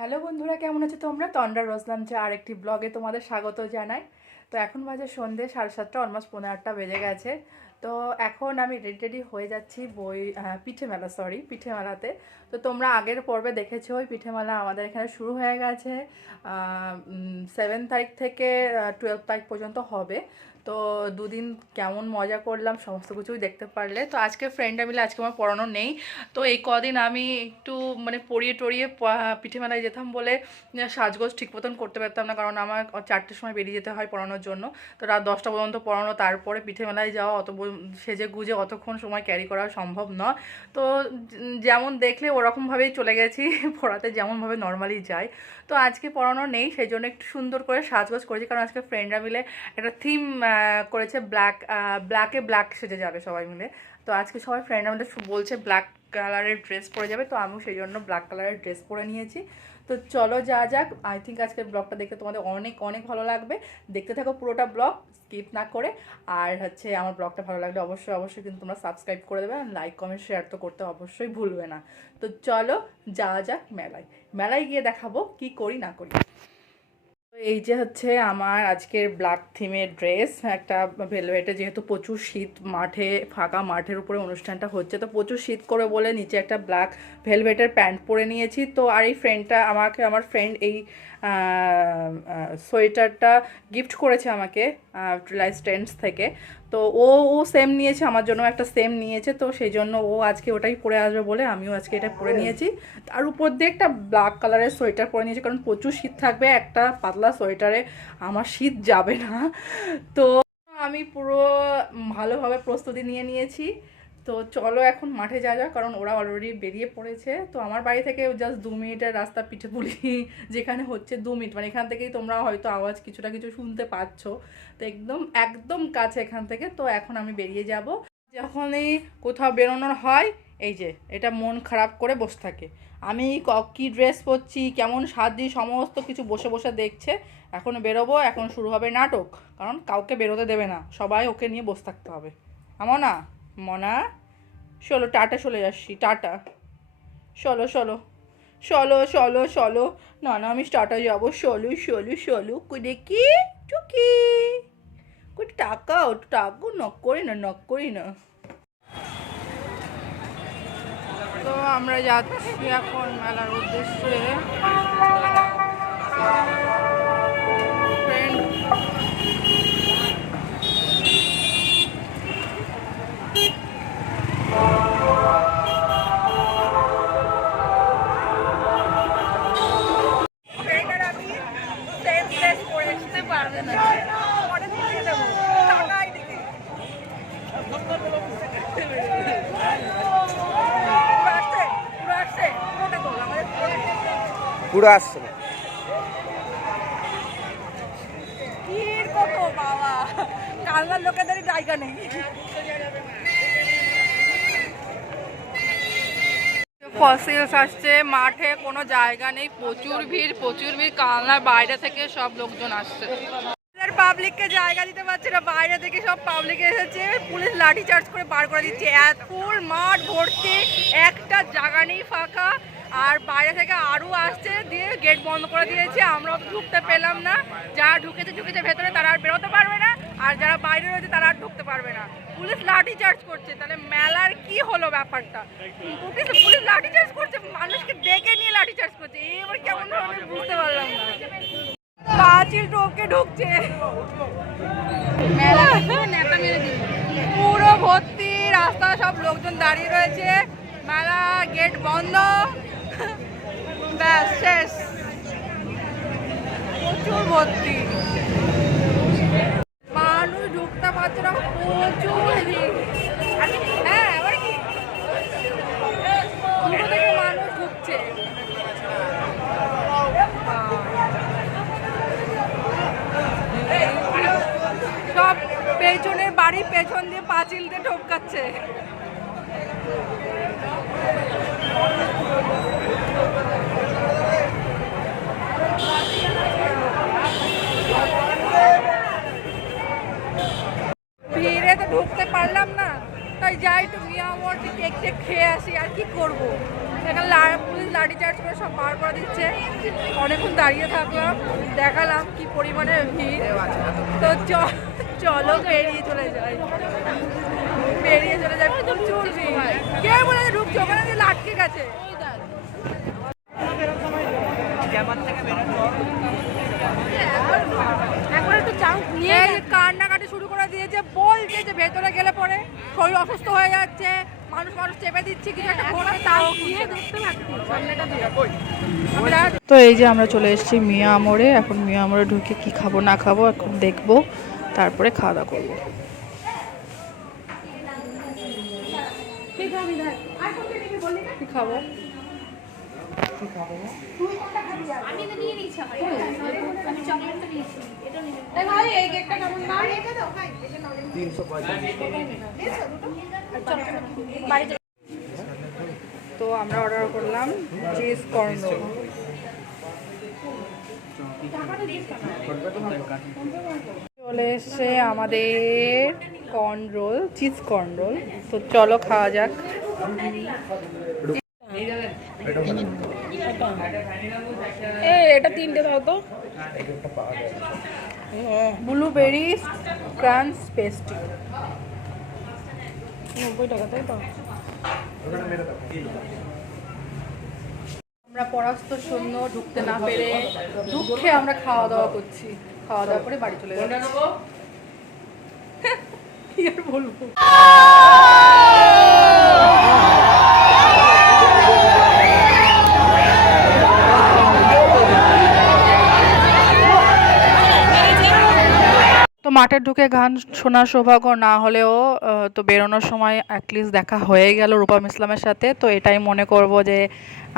Hello বন্ধুরা, কেমন আছো তোমরা? তন্দ্রা রোজলাম যে আরেকটি ব্লগে তোমাদের স্বাগত জানাই। তো এখন বাজে সন্ধ্যে 7:30, অলমোস্ট 8:15 বেজে গেছে। তো এখন আমি রেডি হয়ে যাচ্ছি পিঠে মেলাতে। তো তোমরা আগের পর্বে দেখেছো ওই পিঠে মেলা আমাদের এখানে শুরু হয়ে গেছে। 7 তারিখ থেকে 12 তারিখ পর্যন্ত হবে। তো দুদিন কেমন মজা করলাম সমস্ত কিছুই দেখতে পারলে। তো আজকে ফ্রেন্ডরা মিলে, আজকে আমার পড়ানো নেই, তো এই কদিন আমি একটু মানে পড়িয়ে টড়িয়ে পিঠে মেলায় যেতাম বলে সাজগোজ ঠিক মতন করতে পারতাম না, কারণ আমার 4টের সময় বেরিয়ে যেতে হয় পড়ানোর জন্য। তো রাত 10টা পর্যন্ত পড়ানো, তারপরে পিঠে মেলায় যাওয়া, সেজে গুজে অতক্ষণ সময় ক্যারি করা সম্ভব নয়। তো যেমন দেখলে ওরকমভাবেই চলে গেছি পড়াতে, যেমনভাবে নর্মালি যাই। তো আজকে পড়ানো নেই, সেই জন্য একটু সুন্দর করে সাজগোজ করেছি, কারণ আজকে ফ্রেন্ডরা মিলে একটা থিম করেছে, ব্ল্যাক সেজে যাবে সবাই মিলে। তো আজকে সবাই ফ্রেন্ডরা মিলে বলছে ব্ল্যাক কালারের ড্রেস পরে যাবে, তো আমিও সেই জন্য ব্ল্যাক কালারের ড্রেস পরে নিয়েছি। তো চলো যা যাক। আই থিঙ্ক আজকের ব্লগটা দেখতে তোমাদের অনেক অনেক ভালো লাগবে। দেখতে থাকো পুরোটা ব্লগ, স্কিপ না করে। আর আমার ব্লগটা ভালো লাগলে অবশ্যই কিন্তু তোমরা সাবস্ক্রাইব করে দেবে, আর লাইক কমেন্ট শেয়ার তো করতে অবশ্যই ভুলবে না। তো চলো যাওয়া যাক মেলায় গিয়ে দেখাবো কি করি না করি। এই যে আমার আজকের ব্ল্যাক থিমের ড্রেস, একটা ভেলভেটে, যেহেতু প্রচুর শীত, ফাঁকা মাঠের উপরে অনুষ্ঠানটা হচ্ছে, তো প্রচুর শীত করে বলে নিচে একটা ব্ল্যাক ভেলভেটের প্যান্ট পরে নিয়েছি। তো আর এই ফ্রেন্ডটা আমার ফ্রেন্ড এই সোয়েটারটা গিফট করেছে আমাকে রিলায়েন্স ট্রেন্ডস থেকে। তো ও সেম নিয়েছে, আমার জন্য একটা সেম নিয়েছে, তো সেই জন্য ও আজকে ওটাই পরে আসবে বলে আমিও আজকে এটা পরে নিয়েছি। তার উপর দিয়ে একটা ব্ল্যাক কালারের সোয়েটার পরে নিয়েছি, কারণ প্রচুর শীত থাকবে, একটা পাতলা সোয়েটারে আমার শীত যাবে না। তো আমি পুরো ভালোভাবে প্রস্তুতি নিয়ে নিয়েছি। তো চলো এখন মাঠে যাওয়া, কারণ ওরা অলরেডি বেরিয়ে পড়েছে। তো আমার বাড়ি থেকে জাস্ট 2 মিনিটের রাস্তা পিঠেপুলি যেখানে হচ্ছে, 2 মিনিট, মানে এখান থেকেই তোমরা হয়তো আওয়াজ কিছু শুনতে পাচ্ছ। তো একদম একদম কাছে এখান থেকে। তো এখন আমি বেরিয়ে যাব। যখনই কোথাও বেরোনোর হয়, এই যে এটা মন খারাপ করে বসে থাকে, আমি কী ড্রেস পরছি, কেমন সাজি, সমস্ত কিছু বসে বসে দেখছে। এখন বেরোবো, এখন শুরু হবে নাটক, কারণ কাউকে বেরোতে দেবে না, সবাই ওকে নিয়ে বসে থাকতে হবে। মনা, মনা, চলো টাটা, চলে যাচ্ছি, টাটা, চলো চলো চলো চলো চলো, না না আমি টাটা যাবো, চলো দেখি টুকি, টাকাও নক করি না। তো আমরা যাচ্ছি এখন মেলার উদ্দেশ্যে। পুরো আসছে না, বাবা কালনার লোকেদের জায়গা নেই। ফসিলস আসছে, মাঠে কোনো জায়গা নেই, প্রচুর ভিড়। কালনার বাইরে থেকে সব লোকজন আসছে, পাবলিককে জায়গা দিতে পারছে না, বাইরে থেকে সব পাবলিক এসেছে, পুলিশ লাঠি চার্জ করে বার করে দিচ্ছে। ফুল মাঠ ভর্তি, একটা জায়গা নেই ফাঁকা, আর বাইরে থেকে আরও আসছে, দিয়ে গেট বন্ধ করে দিয়েছে, আমরাও ঢুকতে পেলাম না। যারা ঢুকেছে ভেতরে তারা আর বেরোতে পারবে না, আর যারা বাইরে রয়েছে তারা আর ঢুকতে পারবে না। পুলিশ লাঠি চার্জ করছে, তাহলে মেলার কি হলো ব্যাপারটা? পুলিশ লাঠি চার্জ করছে, মানুষকে ডেকে নিয়ে লাঠি চার্জ করছে, এবার কেমন ধরনের বুঝতে পারলাম না। পাঁচিল টোপকে ঢুকছে, পুরো ভর্তি রাস্তা, সব লোকজন দাঁড়িয়ে রয়েছে, মেলা গেট বন্ধ, ব্যাস শেষ, প্রচুর ভর্তি, মানুষ ঢুকতে পারছে না, প্রচুর। হ্যাঁ এবার কি দুটো থেকে মানুষ ঢুকছে। সব পেছনের বাড়ির পেছন দিয়ে পাঁচিল দিয়ে ঢোকাচ্ছে। ভিড়ে তো ঢুকতে পারলাম না, তাই যাই একটু মিয়ামোর কেক খেয়ে আসি, আর কি করবো। এখানে পুলিশ লাঠি চার্জ করে সব বার করে দিচ্ছে। অনেকক্ষণ দাঁড়িয়ে থাকলাম, দেখালাম কি পরিমাণে ভিড়। তো চলো বেরিয়ে চলে যাই, প্রচুর ভিড়। কে বলে ঢুকছে, ওখানে যে লাটকে গেছে। কান্নাকাটি শুরু করে দিয়েছে, বলছে যে ভেতরে গেলে পরে শরীর অসুস্থ হয়ে যাচ্ছে, মানুষ চেপে দিচ্ছে, কিছু একটা ঘোরা, তাও গিয়ে দেখতে থাকছি। তো এই যে আমরা চলে এসেছি মিয়া আমরে। এখন মিয়া আমরে ঢুকে কি খাবো না খাবো এখন দেখবো, তারপরে খাওয়া দাওয়া করবো। কি খাবো? আমি তো নিয়ে নিয়েছি, আমি চকলেটটা নিয়েছি। এটা নিয়ে এই ভাই এই কেকটা কেমন দাম? এটা দাও ভাই, এটা নাও 345। তো আমরা অর্ডার করলাম চিজ কর্ন রোল। চলে এসছে আমাদের corn roll, cheese corn roll. তো চলো খাওয়া যাক। এটা 3টে দাও তো। ব্লুবেরি ক্রাঞ্চ পেস্ট্রি 90 টাকা, তাই তো? আমরা পরাস্ত শূন্য, ঢুকতে না পেরে দুঃখে আমরা খাওয়া দাওয়া করছি। খাওয়া দাওয়া করে বাড়ি চলে যাবো। কি আর বলবো। তো মাঠে ঢুকে গান শোনার সৌভাগ্য না হলেও তো বেরোনোর সময় অ্যাটলিস্ট দেখা হয়ে গেল রূপম ইসলামের সাথে। তো এটাই মনে করব যে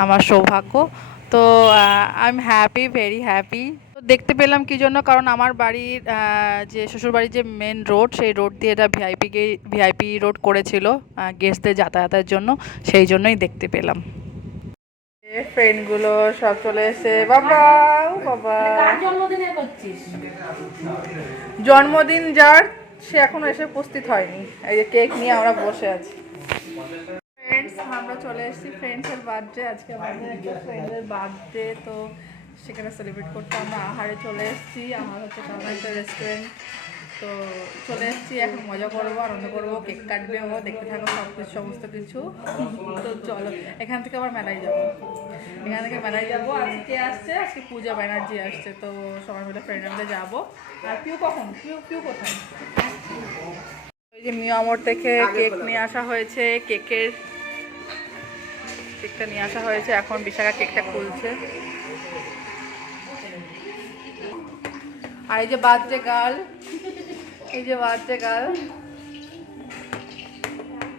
আমার সৌভাগ্য। তো I am happy, very happy. তো দেখতে পেলাম কি জন্য, কারণ আমার বাড়ির যে শ্বশুরবাড়ির যে মেন রোড, সেই রোড দিয়ে এটা ভিআইপি রোড করেছিল গেস্টদের যাতায়াতের জন্য, সেই জন্যই দেখতে পেলাম। ফ্রেন্ডগুলো সব চলে এসে। বাবা বাবা, জন্মদিনে করছিস? জন্মদিন যার, সে এখনো এসে উপস্থিত হয়নি। এই যে কেক নিয়ে আমরা বসে আছি। ফ্রেন্ডস, আমরা চলে এসেছি ফ্রেন্ডসের বার্থডে। আজকে আমাদের একটা ফ্রেন্ডের বার্থডে, তো সেখানে সেলিব্রেট করতে আমরা আহারে চলে এসেছি। আমার হচ্ছে সামনে একটা রেস্টুরেন্ট, তো চলে এসেছি। এখন মজা করবো, আনন্দ করবো, কেক কাটবে, ও দেখতে থাকো সমস্ত কিছু। তো চলো, এখান থেকে আবার মেলায় যাবো। আজকে কে আসছে? আজকে পূজা ব্যানার্জি আসছে। তো সবাই মিলে ফ্রেন্ড মিলে যাবো। আর পিউ কখন? পিউ কোথায়? ওই যে মিয়া আমর থেকে কেক নিয়ে আসা হয়েছে, কেকটা নিয়ে আসা হয়েছে। এখন বিশাখা কেকটা খুলছে। আর এই যে বার্থডে গার্ল,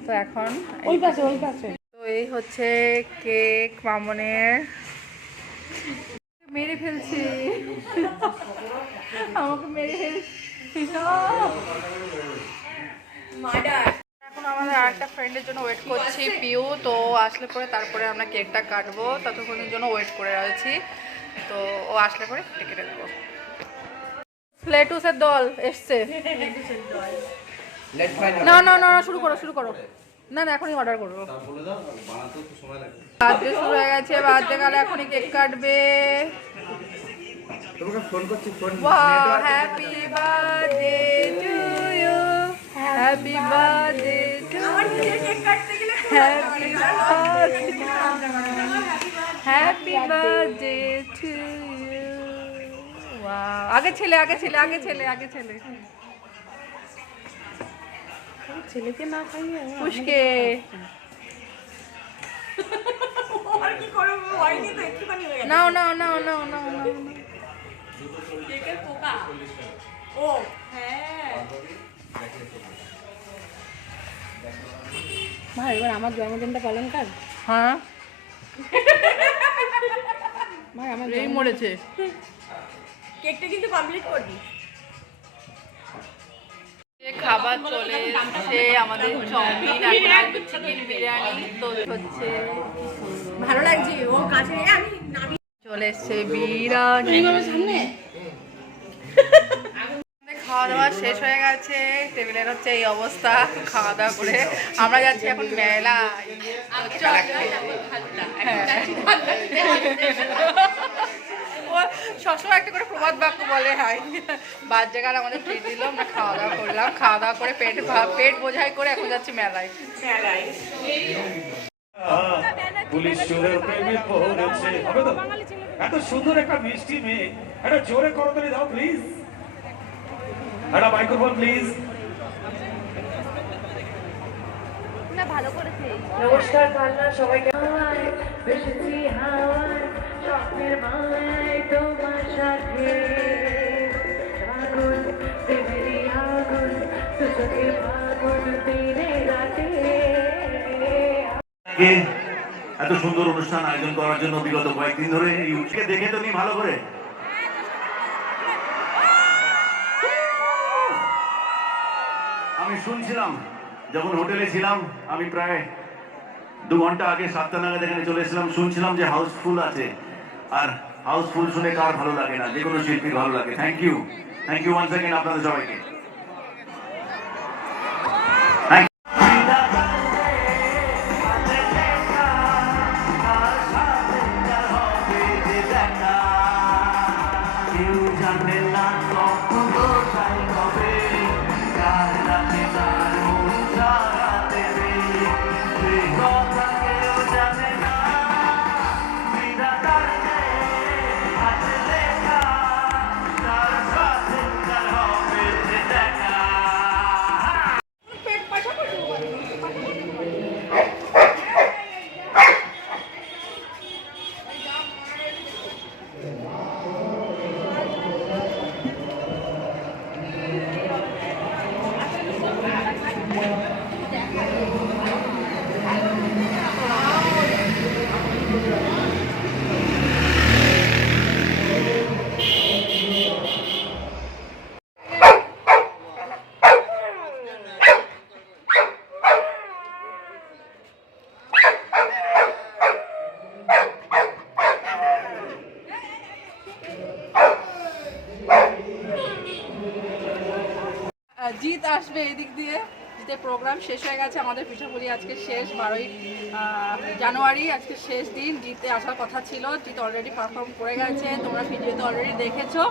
তো এখন ওই পাশে। তো এই হচ্ছে কেক মামনের। মেরে ফেলছি, আমাকে মেরে ফেলছি। এখন আমাদের আরেকটা ফ্রেন্ডের জন্য ওয়েট করছি, পিউ। তো আসলে পরে তারপরে আমরা কেকটা কাটবো, ততক্ষণের জন্য ওয়েট করে রয়েছি। তো ও আসলে পরে কেটে দেবো। লেটুসের দল এসছে। না শুরু করো। না এখনই অর্ডার করবো। বার্থডে শুরু হয়ে গেছে, বার্থডে গালে এখনই কেক কাটবে। Happy birthday to you, happy birthday to happy birthday to you. আগে ছেলে ছেলেকে না খাইয়ে পুষ্কে। নাও ভাই, এবার আমার জন্মদিনটা পালন কর। হ্যাঁ ভাই, আমার এই মরেছে। কেকটা কিন্তু কমপ্লিট করবি। খাবার চলে এসেছে আমাদের, চাউমিন আর চিকেন বিরিয়ানি। তো হচ্ছে ভালো লাগছে, ও কাছে চলে এসছে বিরিয়ানি। খাওয়া দাওয়া শেষ হয়ে গেছে, টেবিলের হচ্ছে এই অবস্থা। খাওয়া দাওয়া করে আমরা যাচ্ছি এখন মেলা। ও সবসময় একটা করে প্রবাদ বাক্য বলে, হয় বাদ জায়গার আমাদের ট্রিট দিল, আমরা খাওয়া দাওয়া করলাম, খাওয়া দাওয়া করে পেট বোঝাই করে এখন যাচ্ছি মেলায়। পুলিশ চোরের প্রেমে পড়েছে। হবে তো? এত সুন্দর একটা মিষ্টি মেয়ে, একটা জোরে করতালি দাও প্লিজ, একটা মাইক্রোফোন প্লিজ। না ভালো করেছে। নমস্কার কান্না সবাইকে। বেশি হাওয়ায় স্বপ্নের মায়ায় তোমার সাথে আগুন প্রেমেরই আগুন দুচোখে আগুন দিনে রাতে। এত সুন্দর অনুষ্ঠান আয়োজন করার জন্য বিগত কয়েকদিন ধরে এই উৎসবকে দেখে তো নি ভালো করে। আমি শুনছিলাম যখন হোটেলে ছিলাম, আমি প্রায় 2 ঘন্টা আগে 7টা নাগাদ এখানে চলে এসেছিলাম, শুনছিলাম যে হাউসফুল আছে। আর হাউসফুল শুনে কার ভালো লাগে না, যে কোনো শিল্পীর ভালো লাগে। থ্যাংক ইউ ওয়ান্স অ্যাগেন আপনাদের সবাইকে। জিৎ আসবে এদিক দিয়ে। জিতের প্রোগ্রাম শেষ হয়ে গেছে, আমাদের পিঠাপুলি আজকে শেষ, 12ই জানুয়ারি আজকে শেষ দিন। জিতে আসার কথা ছিল, জিত অলরেডি পারফর্ম করে গেছে, তোমরা ভিডিওতে অলরেডি দেখেছো।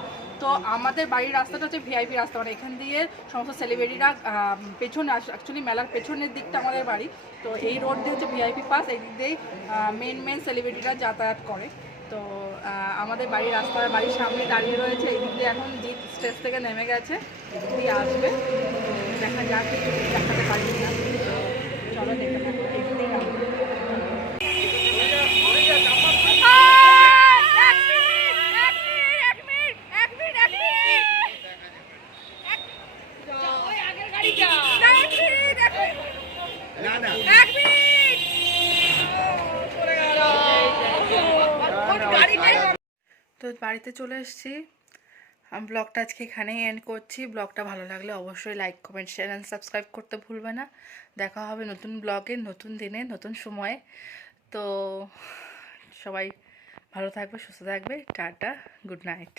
তো আমাদের বাড়ির রাস্তাটা হচ্ছে ভিআইপি রাস্তা, মানে এখান দিয়ে সমস্ত সেলিব্রিটিরা পেছনে অ্যাকচুয়ালি মেলার পেছনের দিকটা আমাদের বাড়ি। তো এই রোড দিয়ে হচ্ছে ভিআইপি পাস, এই দিক দিয়েই মেন সেলিব্রিটিরা যাতায়াত করে। তো আমাদের বাড়ির রাস্তার বাড়ির সামনে দাঁড়িয়ে রয়েছে, এই দিক দিয়ে এখন জিৎ স্টেজ থেকে নেমে গেছে, এদিক দিয়ে আসবে। দেখা যাক দেখাতে পারি না, চলো দেখে থাকো। এই দিক দিয়ে আসবে। তো বাড়িতে চলে এসেছি, আমি ব্লগটা আজকে এখানেই এন্ড করছি। ব্লগটা ভালো লাগলে অবশ্যই like comment share and subscribe করতে ভুলবে না। দেখা হবে নতুন ব্লগে, নতুন দিনে, নতুন সময়ে। তো সবাই ভালো থাকবে, সুস্থ থাকবে। Tata, good night.